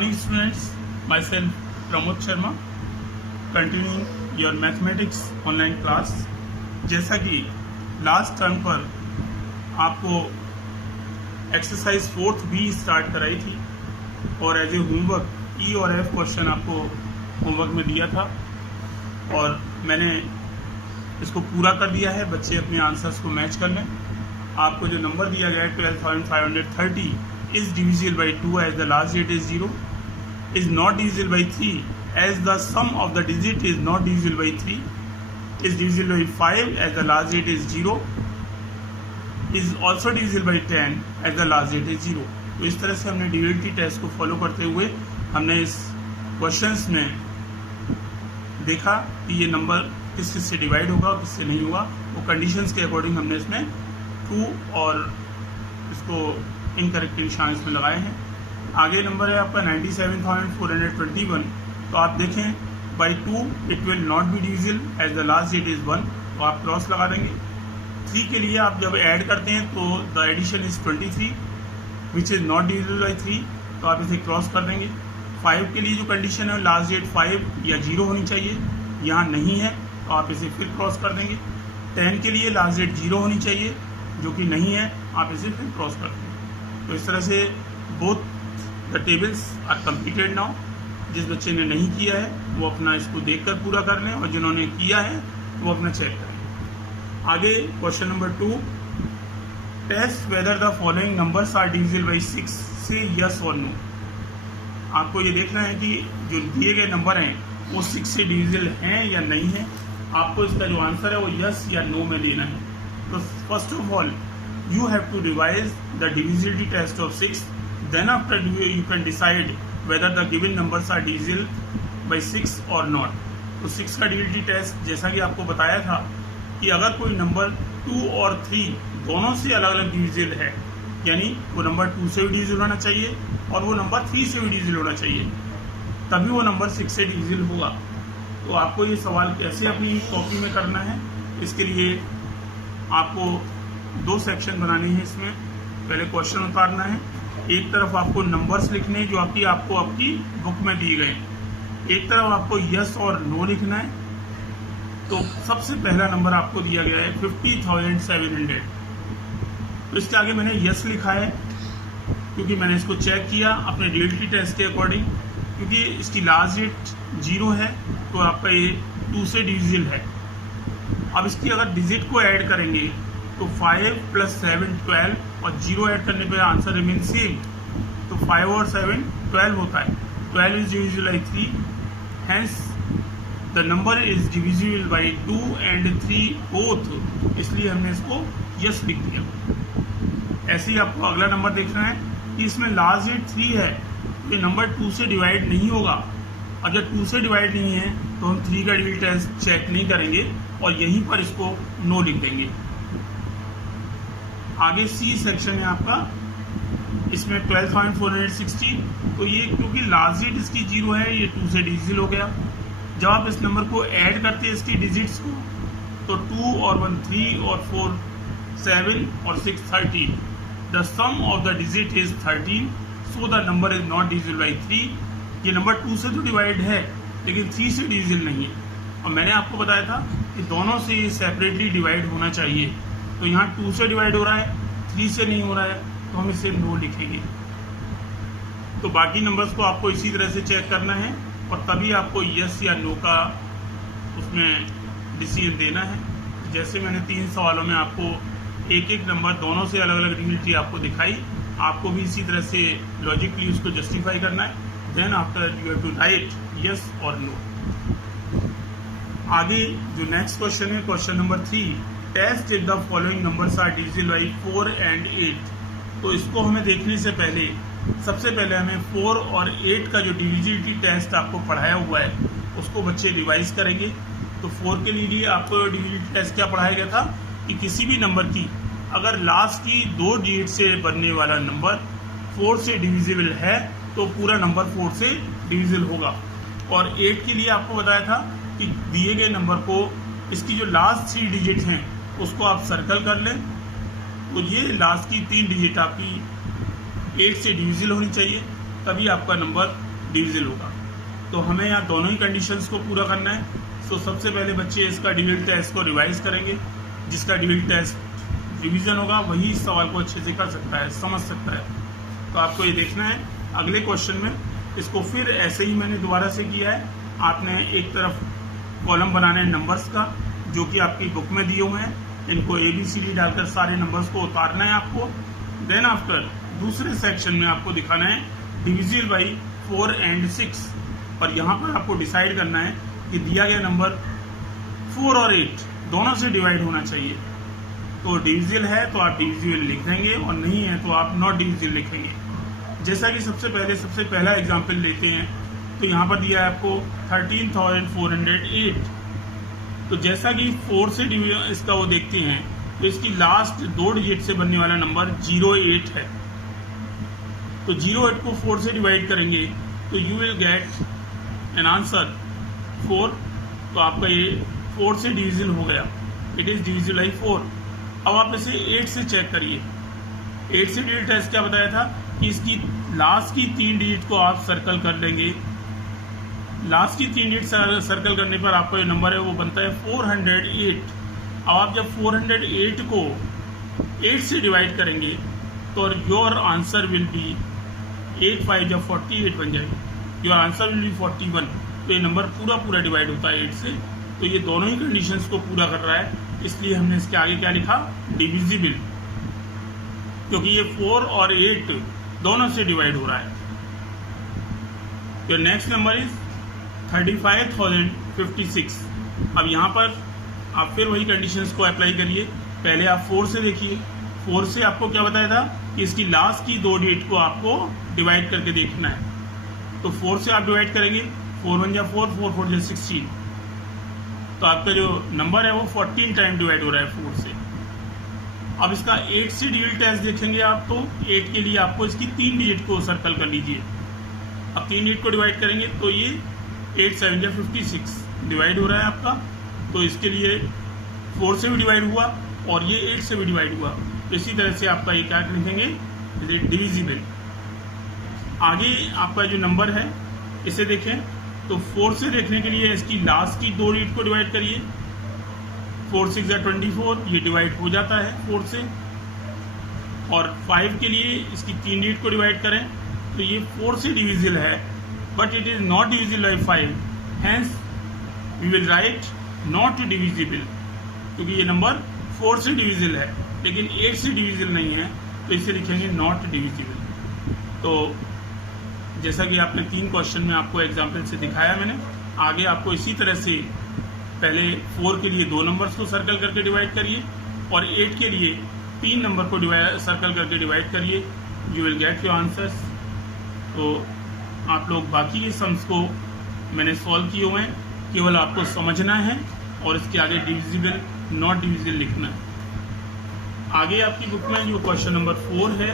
morning students, myself Pramod Sharma, continuing your mathematics online class। जैसा कि last term पर आपको एक्सरसाइज 4th भी स्टार्ट कराई थी और एज ए होमवर्क ई और एफ क्वेश्चन आपको होमवर्क में दिया था और मैंने इसको पूरा कर दिया है। बच्चे अपने आंसर्स को मैच कर लें। आपको जो नंबर दिया गया है 12,530 is divisible by 2 as the last digit is 0, is not divisible by 3 as the sum of the digit is not divisible by 3, is divisible by 5 as the last digit is 0, is also divisible by 10 as the last digit is 0। तो इस तरह से हमने divisibility test को follow करते हुए हमने इस क्वेश्चंस में देखा कि ये नंबर किस किस से डिवाइड होगा और किससे नहीं होगा। वो कंडीशंस के अकॉर्डिंग हमने इसमें ट्रू और इसको इनकरेक्ट के निशान इसमें लगाए हैं। आगे नंबर है आपका 97,421। तो आप देखें by 2 it will not be divisible as the last digit is 1, तो आप क्रॉस लगा देंगे। 3 के लिए आप जब ऐड करते हैं तो the addition is 23 which is not divisible by 3, तो आप इसे क्रॉस कर देंगे। 5 के लिए जो कंडीशन है लास्ट डिजिट 5 या 0 होनी चाहिए, यहाँ नहीं है तो आप इसे फिर क्रॉस कर देंगे। 10 के लिए लास्ट डिजिट 0 होनी चाहिए जो कि नहीं है, आप इसे फिर क्रॉस कर देंगे। तो इस तरह से both the tables are completed now. जिस बच्चे ने नहीं किया है वो अपना इसको देखकर पूरा कर लें और जिन्होंने किया है वो अपना चेक करें। आगे question number 2, test whether the following numbers are divisible by 6 से यस और नो। आपको ये देखना है कि जो दिए गए नंबर हैं वो 6 से डिविजिबल हैं या नहीं है। आपको इसका जो आंसर है वो यस या नो में देना है। तो first of all you have to revise the divisibility test of 6, then after you can decide whether the given numbers are divisible by 6 or not। तो 6 का डिविजिबिलिटी टेस्ट जैसा कि आपको बताया था कि अगर कोई नंबर 2 और 3 दोनों से अलग अलग डिविजिबल है, यानी वो नंबर 2 से भी डिविजिबल होना चाहिए और वो नंबर 3 से भी डिविजिबल होना चाहिए, तभी वो नंबर 6 से डिविजिबल होगा। तो आपको ये सवाल कैसे अपनी कॉपी में करना है, इसके लिए आपको 2 सेक्शन बनाने हैं। इसमें पहले क्वेश्चन उतारना है, एक तरफ आपको नंबर्स लिखने हैं जो आपको आपकी बुक में दिए गए, एक तरफ आपको यस और नो लिखना है। तो सबसे पहला नंबर आपको दिया गया है 50,700। तो इसके आगे मैंने यस लिखा है क्योंकि मैंने इसको चेक किया अपने डिविजिबिलिटी टेस्ट के अकॉर्डिंग, क्योंकि इसकी लास्ट डिजिट 0 है तो आपका ये 2 से डिविजिबल है। अब इसकी अगर डिजिट को ऐड करेंगे तो 5 + 7 12 और 0 ऐड करने पे आंसर रिमेन सेम। तो 5 और 7 12 होता है। 12 is divisible by 3, hence the number is divisible by 2 and 3 both, इसलिए हमने इसको यस लिख दिया। ऐसे ही आपको अगला नंबर देखना है कि इसमें लास्ट डिजिट 3 है तो ये नंबर 2 से डिवाइड नहीं होगा, और जब 2 से डिवाइड नहीं है तो हम 3 का डिविजिबिलिटी टेस्ट चेक नहीं करेंगे और यहीं पर इसको नो लिख देंगे। आगे सी सेक्शन है आपका, इसमें 12,460। तो ये क्योंकि लास्ट डिजिट इसकी 0 है, ये 2 से डिविजिबल हो गया। जब आप इस नंबर को ऐड करते हैं इसकी डिजिट्स को तो 2 और 1 3 और 4 7 और 6 13। The sum of the digit is 13, so the number is not divisible by 3। ये नंबर 2 से तो डिवाइड है लेकिन 3 से डिविजिबल नहीं है। और मैंने आपको बताया था कि दोनों से सेपरेटली डिवाइड होना चाहिए। तो यहाँ 2 से डिवाइड हो रहा है, 3 से नहीं हो रहा है, तो हम इसे नो लिखेंगे। तो बाकी नंबर्स को आपको इसी तरह से चेक करना है और तभी आपको यस या नो का उसमें डिसीजन देना है। जैसे मैंने 3 सवालों में आपको एक एक नंबर दोनों से अलग अलग डिविजिबिलिटी आपको दिखाई, आपको भी इसी तरह से लॉजिकली उसको जस्टिफाई करना है। Then after you have to write yes और नो। आगे जो नेक्स्ट क्वेश्चन है question number 3, test if the following numbers are divisible by 4 and 8। तो इसको हमें देखने से पहले सबसे पहले हमें 4 और 8 का जो डिविजिबिलिटी टेस्ट आपको पढ़ाया हुआ है उसको बच्चे रिवाइज करेंगे। तो 4 के लिए आपको डिविजिबिलिटी टेस्ट क्या पढ़ाया गया था कि किसी भी नंबर की अगर लास्ट की 2 डिजिट से बनने वाला नंबर 4 से डिविजिबल है तो पूरा नंबर 4 से डिविजिबल होगा। और 8 के लिए आपको बताया था कि दिए गए नंबर को इसकी जो लास्ट 3 डिजिट हैं उसको आप सर्कल कर लें, तो ये लास्ट की 3 डिजिट आपकी 8 से डिविजिबल होनी चाहिए, तभी आपका नंबर डिविजिबल होगा। तो हमें यहाँ दोनों ही कंडीशंस को पूरा करना है। तो सबसे पहले बच्चे इसका डिविजिबल टेस्ट को रिवाइज करेंगे। जिसका डिविजिबल टेस्ट रिवीजन होगा वही इस सवाल को अच्छे से कर सकता है, समझ सकता है। तो आपको ये देखना है अगले क्वेश्चन में, इसको फिर ऐसे ही मैंने दोबारा से किया है। आपने एक तरफ कॉलम बनाना है नंबर्स का, जो कि आपकी बुक में दिए हुए हैं। इनको ABCD डालकर सारे नंबर्स को उतारना है आपको। देन आफ्टर दूसरे सेक्शन में आपको दिखाना है डिविजिबल बाई 4 and 6, और यहाँ पर आपको डिसाइड करना है कि दिया गया नंबर 4 और 8 दोनों से डिवाइड होना चाहिए। तो डिविजिबल है तो आप डिविजिबल लिख देंगे, और नहीं है तो आप नॉट डिविजिबल लिखेंगे। जैसा कि सबसे पहला एग्जाम्पल लेते हैं, तो यहाँ पर दिया है आपको 13,408। तो जैसा कि 4 से इसका वो देखते हैं, तो इसकी लास्ट 2 डिजिट से बनने वाला नंबर 08 है। तो 08 को 4 से डिवाइड करेंगे तो you will get an answer 4। तो आपका ये 4 से डिविजिबल हो गया, इट इज डिविजिबल बाई 4। अब आप इसे 8 से चेक करिए। 8 से डिजिट टेस्ट क्या बताया था कि इसकी लास्ट की 3 डिजिट को आप सर्कल कर लेंगे। लास्ट की 3 डिजिट सर्कल करने पर आपका जो नंबर है वो बनता है 408। अब आप जब 408 को 8 से डिवाइड करेंगे तो योर आंसर विल बी 8 5 जब 48 बन जाएगी, योर आंसर विल बी 41। तो ये नंबर पूरा डिवाइड होता है 8 से। तो ये दोनों ही कंडीशंस को पूरा कर रहा है, इसलिए हमने इसके आगे क्या लिखा, डिविजिबल, क्योंकि ये 4 और 8 दोनों से डिवाइड हो रहा है। Your next number is 35,056। अब यहाँ पर आप फिर वही कंडीशंस को अप्लाई करिए। पहले आप 4 से देखिए। 4 से आपको क्या बताया था कि इसकी लास्ट की 2 डिजिट को आपको डिवाइड करके देखना है। तो 4 से आप डिवाइड करेंगे, 4 1 जा 4, 4 4 जा 16। तो आपका जो नंबर है वो 14 टाइम डिवाइड हो रहा है 4 से। अब इसका 8 से डिविजिबल टेस्ट देखेंगे आप, तो 8 के लिए आपको इसकी 3 डिजिट को सर्कल कर लीजिए। अब 3 डिजिट को डिवाइड करेंगे तो ये 8 7 जा 56 डिवाइड हो रहा है आपका। तो इसके लिए 4 से भी डिवाइड हुआ और ये 8 से भी डिवाइड हुआ। तो इसी तरह से आपका ये क्या लिखेंगे, डिविजिबल। आगे आपका जो नंबर है इसे देखें, तो 4 से देखने के लिए इसकी लास्ट की 2 डिजिट को डिवाइड करिए। 4 6 जा 24, ये डिवाइड हो जाता है 4 से। और 5 के लिए इसकी 3 डिजिट को डिवाइड करें तो ये 4 से डिविजिबल है, but it is not divisible by 5, hence we will write not divisible, क्योंकि ये नंबर 4 से डिविजिबल है लेकिन 8 से डिविजिबल नहीं है, तो इसे लिखेंगे नॉट डिविजिबल। तो जैसा कि आपने 3 क्वेश्चन में आपको एग्जाम्पल से दिखाया मैंने, आगे आपको इसी तरह से पहले 4 के लिए 2 नंबर्स को सर्कल करके डिवाइड करिए और 8 के लिए 3 नंबर को सर्कल करके डिवाइड करिए, you will get your answers. तो आप लोग बाकी ये सम्स को मैंने सॉल्व किए हुए हैं, केवल आपको समझना है और इसके आगे डिविजिबल नॉट डिविजिबल लिखना है। आगे आपकी बुक में जो क्वेश्चन नंबर 4 है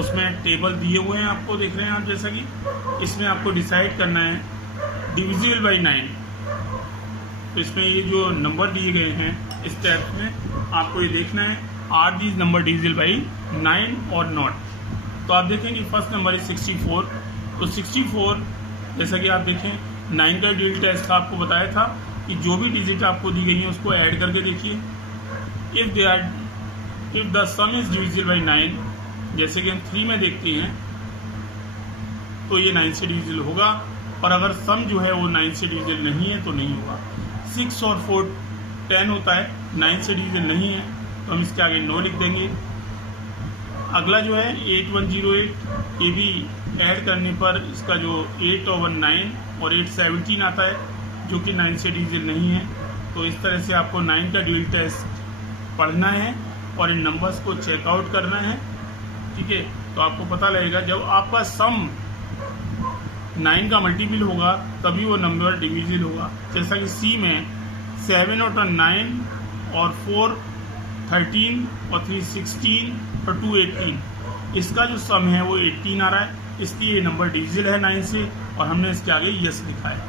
उसमें टेबल दिए हुए हैं, आपको देख रहे हैं आप, जैसा कि इसमें आपको डिसाइड करना है डिविजिबल बाई 9। तो इसमें ये जो नंबर दिए गए हैं इस टैब में आपको ये देखना है, are these number divisible by 9 और नॉट। तो आप देखेंगे फर्स्ट नंबर इज 64। तो 64 जैसा कि आप देखें 9 का डिजिट टेस्ट आपको बताया था कि जो भी डिजिट आपको दी गई है उसको ऐड करके देखिए। If the some is divisible by 9, जैसे कि हम 3 में देखते हैं तो ये 9 से डिविजिबल होगा, और अगर सम जो है वो 9 से डिविजिबल नहीं है तो नहीं होगा। 6 और 4 10 होता है, 9 से डिविजिबल नहीं है तो हम इसके आगे नो लिख देंगे। अगला जो है 8108, ये भी ऐड करने पर इसका जो 8 और 1 9 और 8 17 आता है, जो कि 9 से डिविजिबल नहीं है। तो इस तरह से आपको 9 का डिविजिबल टेस्ट पढ़ना है और इन नंबर्स को चेकआउट करना है, ठीक है। तो आपको पता लगेगा जब आपका सम 9 का मल्टीपल होगा तभी वो नंबर डिविजिबल होगा। जैसा कि सी में 7 और 9 और 4 13 और 3 16 और 2 18, इसका जो सम है वो 18 आ रहा है, इसलिए ये नंबर डिविजिबल है 9 से, और हमने इसके आगे यस लिखा है।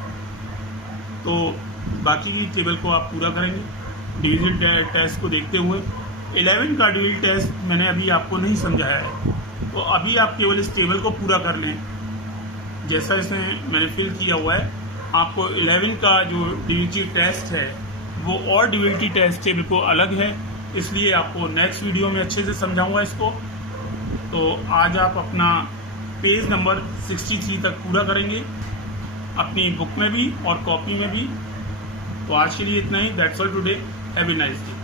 तो बाकी की टेबल को आप पूरा करेंगे डिविजिबल टेस्ट को देखते हुए। 11 का डिविजिबल टेस्ट मैंने अभी आपको नहीं समझाया है, तो अभी आप केवल इस टेबल को पूरा कर लें। जैसा इसमें मैंने फिल किया हुआ है, आपको 11 का जो डीवीटी टेस्ट है वो और डीवीटी टेस्ट से बिल्कुल अलग है, इसलिए आपको नेक्स्ट वीडियो में अच्छे से समझाऊंगा इसको। तो आज आप अपना पेज नंबर 63 तक पूरा करेंगे अपनी बुक में भी और कॉपी में भी। तो आज के लिए इतना ही। That's all today. Have a nice day.